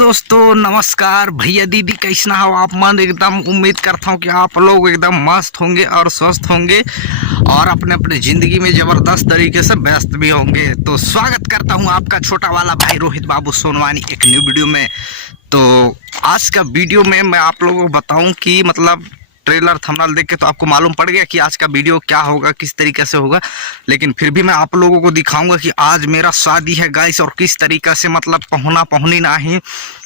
दोस्तों नमस्कार भैया दीदी, कैसा हो आप मन? एकदम उम्मीद करता हूँ कि आप लोग एकदम मस्त होंगे और स्वस्थ होंगे और अपने अपने ज़िंदगी में ज़बरदस्त तरीके से व्यस्त भी होंगे। तो स्वागत करता हूँ आपका छोटा वाला भाई रोहित बाबू सोनवानी एक न्यू वीडियो में। तो आज का वीडियो में मैं आप लोगों को बताऊँ कि मतलब ट्रेलर थंबनेल देख के तो आपको मालूम पड़ गया कि आज का वीडियो क्या होगा, किस तरीके से होगा, लेकिन फिर भी मैं आप लोगों को दिखाऊंगा कि आज मेरा शादी है गाइस और किस तरीके से मतलब पहुना पहुनी ना ही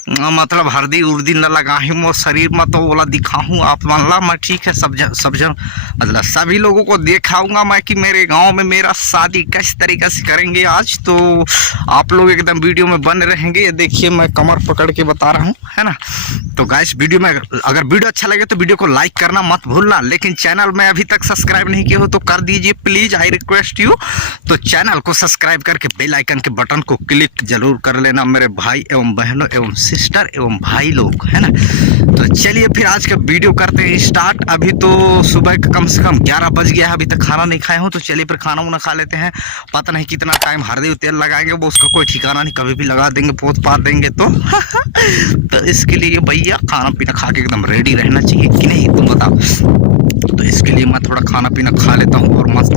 मतलब हल्दी उर्दी न लगाही मो शरीर में तो बोला दिखाऊँ आप मानला मैं ठीक है। सब जन मतलब सभी लोगों को दिखाऊंगा मैं कि मेरे गांव में मेरा शादी किस तरीके से करेंगे आज। तो आप लोग एकदम वीडियो में बन रहेंगे। ये देखिए मैं कमर पकड़ के बता रहा हूँ, है ना। तो गाइस वीडियो में अगर वीडियो अच्छा लगे तो वीडियो को लाइक करना मत भूलना, लेकिन चैनल में अभी तक सब्सक्राइब नहीं किया हो तो कर दीजिए प्लीज़, आई रिक्वेस्ट यू। तो चैनल को सब्सक्राइब करके बेल आइकन के बटन को क्लिक जरूर कर लेना मेरे भाई एवं बहनों एवं सिस्टर एवं भाई लोग, है ना। तो चलिए फिर आज का वीडियो करते हैं स्टार्ट। अभी तो सुबह का कम से कम 11 बज गया है, अभी तक खाना नहीं खाए हो, तो चलिए फिर खाना वाना खा लेते हैं। पता नहीं कितना टाइम हल्दी तेल लगाएंगे, वो उसका कोई ठिकाना नहीं, कभी भी लगा देंगे, पोत पात देंगे तो तो इसके लिए भैया खाना पीना खा के एकदम रेडी रहना चाहिए कि नहीं, तुम बताओ। तो इसके लिए मैं थोड़ा खाना पीना खा लेता हूँ और मस्त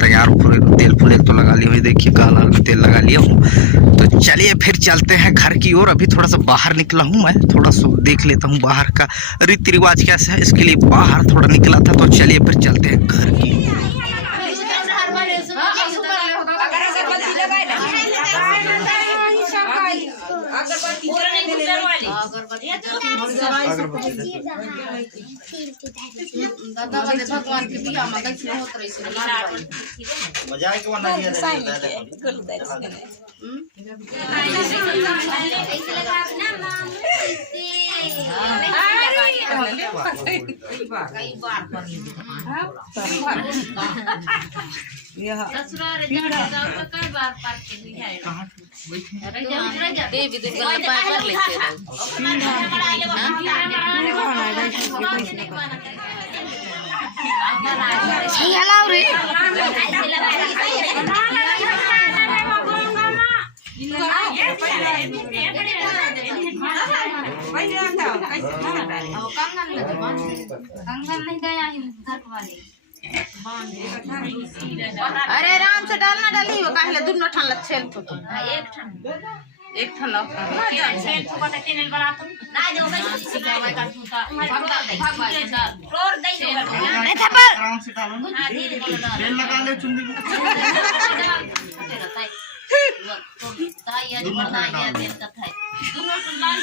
तैयार हो। तेल फुल तो लगा लिया, देखिए गाल तेल लगा लिया हूँ। तो चलिए फिर चलते हैं घर की ओर। अभी थोड़ा सा बाहर निकला हूँ, मैं थोड़ा सा देख लेता हूँ बाहर का रीति रिवाज कैसा है, इसके लिए बाहर थोड़ा निकला था। तो चलिए फिर चलते हैं घर की। भगवान के बियाह में दक्षिण होत रही से मजा के वना दिया ससुराल जाओ तो कई बार पार्क के लिए है देवी देवी वाला पार लेते सही हलाओ रे कंगन नहीं गया वाले। अरे राम से डालना डाली वो काहे दुनो ठन लछेल तो एक ठन लो सेल तो बटा केनल बना तुम ना दो भाई सिखावा का टूटा भगवान फ्लोर दे दो नहीं था पर आराम से डालो हां धीरे तेल लगा ले चुंदी तो ताई आज बड़ा गया तेल का था दोनों लाल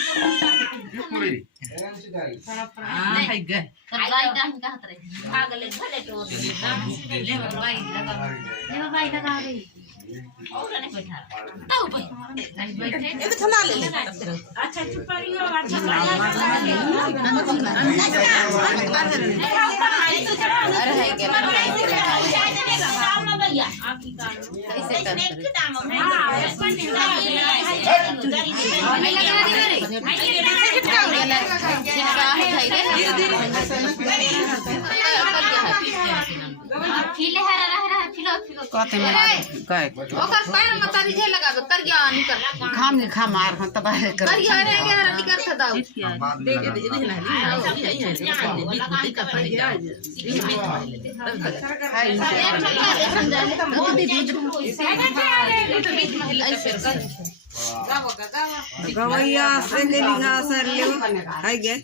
पूरी हां है गए कलाई का हाथ रे भाग ले भले तो ले भाई लगा रे और नहीं बैठा तो भाई बैठे ये तो ठंडा ले अच्छा चुप रहियो अच्छा अरे है के भैया आपकी का ऐसे कर दाम में घाम खा मार तबाह कर गवैया से के लिखा सर लियो है गे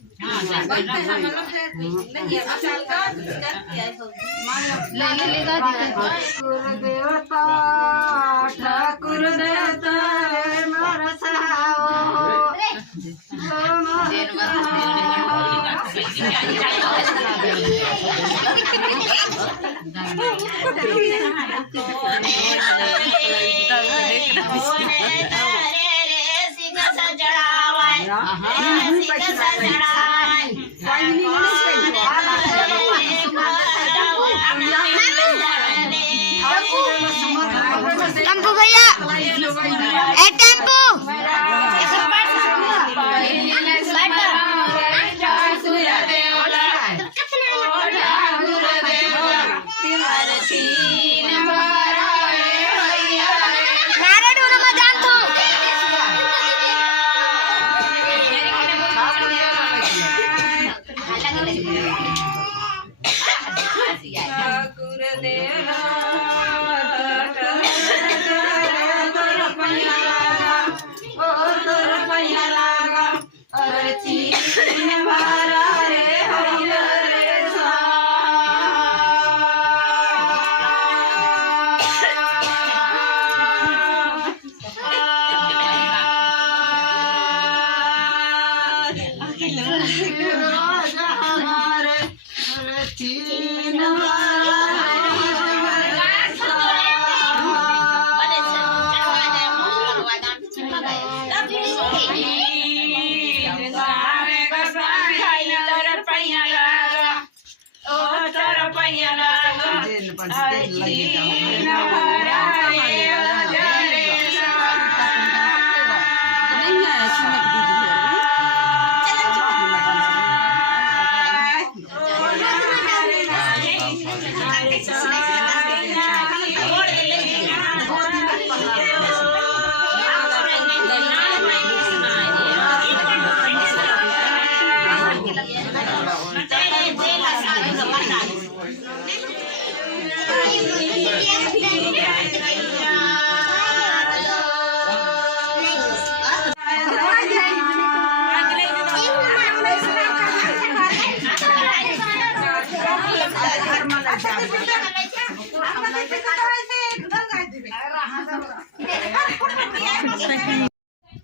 देवता ठाकुर देवता मोर सहाओ टेम्पो भैया ए टेम्पो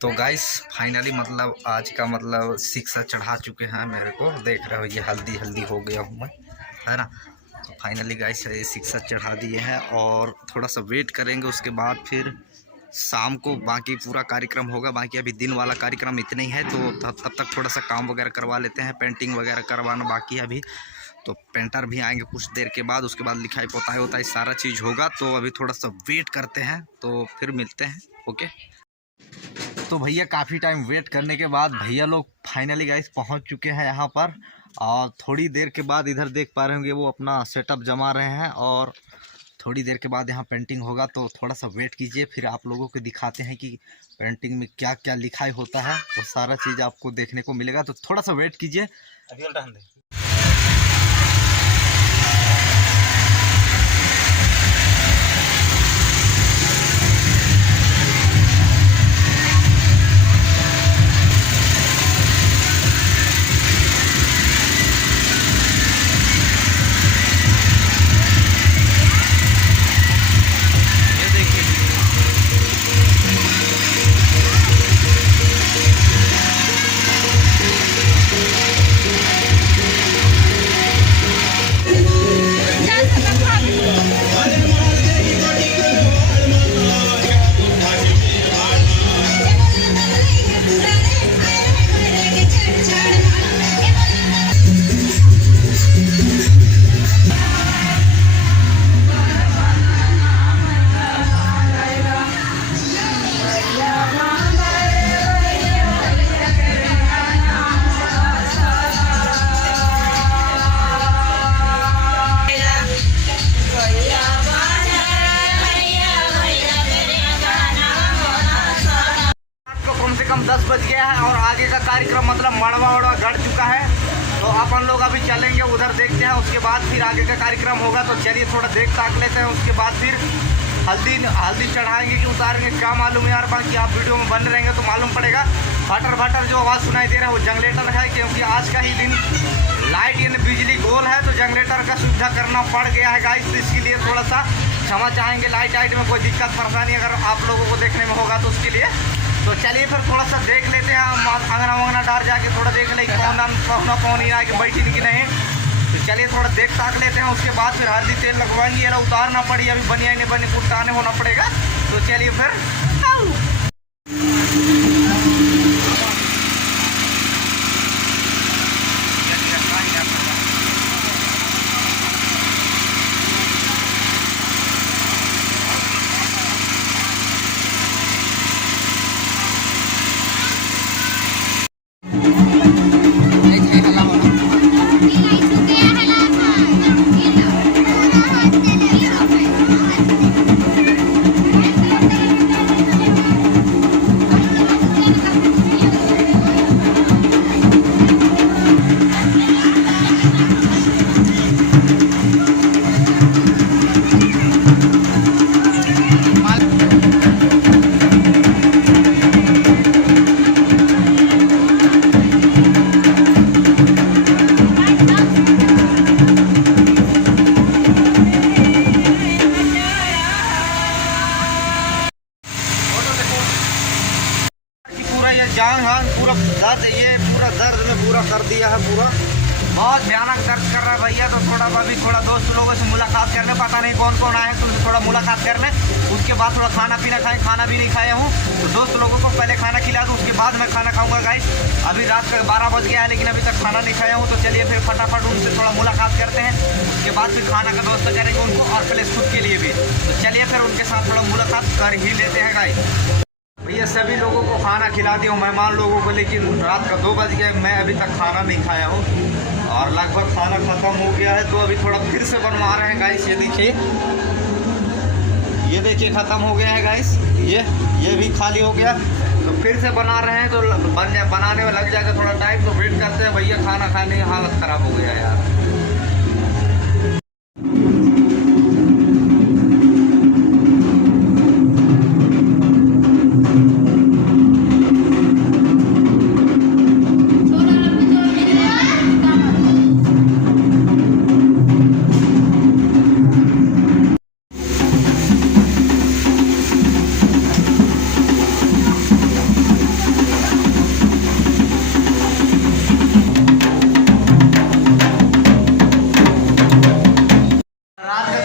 तो गाइस फाइनली मतलब आज का मतलब शिक्षा चढ़ा चुके हैं मेरे को, देख रहे हो ये हल्दी हल्दी हो गया हूँ मैं, है ना। तो फाइनली गाइस ये शिक्षा चढ़ा दिए हैं और थोड़ा सा वेट करेंगे, उसके बाद फिर शाम को बाकी पूरा कार्यक्रम होगा। बाकी अभी दिन वाला कार्यक्रम इतने ही है, तो तब तक थोड़ा सा काम वगैरह करवा लेते हैं, पेंटिंग वगैरह करवाना बाकी है अभी। तो पेंटर भी आएंगे कुछ देर के बाद, उसके बाद लिखाई पोताई होता है, सारा चीज़ होगा। तो अभी थोड़ा सा वेट करते हैं, तो फिर मिलते हैं। ओके, तो भैया काफ़ी टाइम वेट करने के बाद भैया लोग फाइनली गाइस पहुंच चुके हैं यहाँ पर। और थोड़ी देर के बाद इधर देख पा रहे होंगे वो अपना सेटअप जमा रहे हैं, और थोड़ी देर के बाद यहाँ पेंटिंग होगा। तो थोड़ा सा वेट कीजिए, फिर आप लोगों को दिखाते हैं कि पेंटिंग में क्या क्या लिखाई होता है, वो सारा चीज़ आपको देखने को मिलेगा। तो थोड़ा सा वेट कीजिए। कम 10 बज गया है और आगे का कार्यक्रम मतलब मड़वा वड़वा गड़ चुका है। तो अपन लोग अभी चलेंगे उधर, देखते हैं, उसके बाद फिर आगे का कार्यक्रम होगा। तो चलिए थोड़ा देख ताक लेते हैं, उसके बाद फिर हल्दी चढ़ाएंगे कि उतारेंगे क्या मालूम यार। बाकी आप वीडियो में बन रहेंगे तो मालूम पड़ेगा। भटर भटर जो आवाज़ सुनाई दे रहा है वो जनरेटर है, क्योंकि आज का ही दिन लाइट यानी बिजली गोल है, तो जनरेटर का सुविधा करना पड़ गया है गाइस। तो इसके लिए थोड़ा सा क्षमा चाहेंगे। लाइट में कोई दिक्कत परेशानी अगर आप लोगों को देखने में होगा तो उसके लिए। तो चलिए फिर थोड़ा सा देख लेते हैं, अंगना वंगना डाल जाके थोड़ा देख ले कौन ही आके बैठी नहीं कि नहीं। तो चलिए थोड़ा देख ताक लेते हैं, उसके बाद फिर हल्दी तेल लगवाएंगे। ये उतारना पड़ी, अभी बनिया नहीं बनी पुटाने होना पड़ेगा। तो चलिए फिर अभी थोड़ा दोस्त लोगों से मुलाकात करने, पता नहीं कौन कौन आए हैं, तो उनसे थोड़ा मुलाकात कर लें। उसके बाद थोड़ा खाना पीना खाएं, खाना भी नहीं खाया हूँ, तो दोस्त लोगों को पहले खाना खिला दूँ, उसके बाद मैं खाना खाऊंगा गाइस। अभी रात का 12 बज गया है, लेकिन अभी तक खाना नहीं खाया हूँ, तो चलिए फिर फटाफट उनसे थोड़ा मुलाकात करते हैं। उसके बाद फिर खाना का व्यवस्था करेंगे उनको, और प्लस खुद के लिए भी। तो चलिए फिर उनके साथ थोड़ा मुलाकात कर ही लेते हैं गाइस। भैया सभी लोगों को खाना खिला दिया हूँ, मेहमान लोगों को, लेकिन रात का 2 बज गया, मैं अभी तक खाना नहीं खाया हूँ और लगभग खाना खत्म हो गया है। तो अभी थोड़ा फिर से बनवा रहे हैं गाइस। ये देखिए ख़त्म हो गया है गाइस, ये भी खाली हो गया, तो फिर से बना रहे हैं। तो बनाने में लग जाएगा थोड़ा टाइम, तो वेट करते हैं। भैया खाना खाने की हालत ख़राब हो गया यार।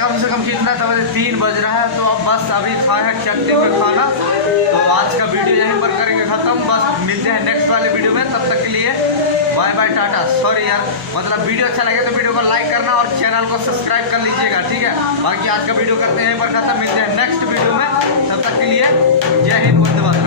कम से कम कितना था, 3 बज रहा है। तो अब बस अभी खाए हैं चट्टी में खाना। तो आज का वीडियो यहीं पर करेंगे ख़त्म। बस मिलते हैं नेक्स्ट वाले वीडियो में, तब तक के लिए बाय बाय टाटा। सॉरी यार, मतलब वीडियो अच्छा लगे तो वीडियो को लाइक करना और चैनल को सब्सक्राइब कर लीजिएगा, ठीक है। बाकी आज का वीडियो करते हैं यहीं पर ख़त्म, मिलते हैं नेक्स्ट वीडियो में, तब तक के लिए जय हिंद, वंदे मातरम।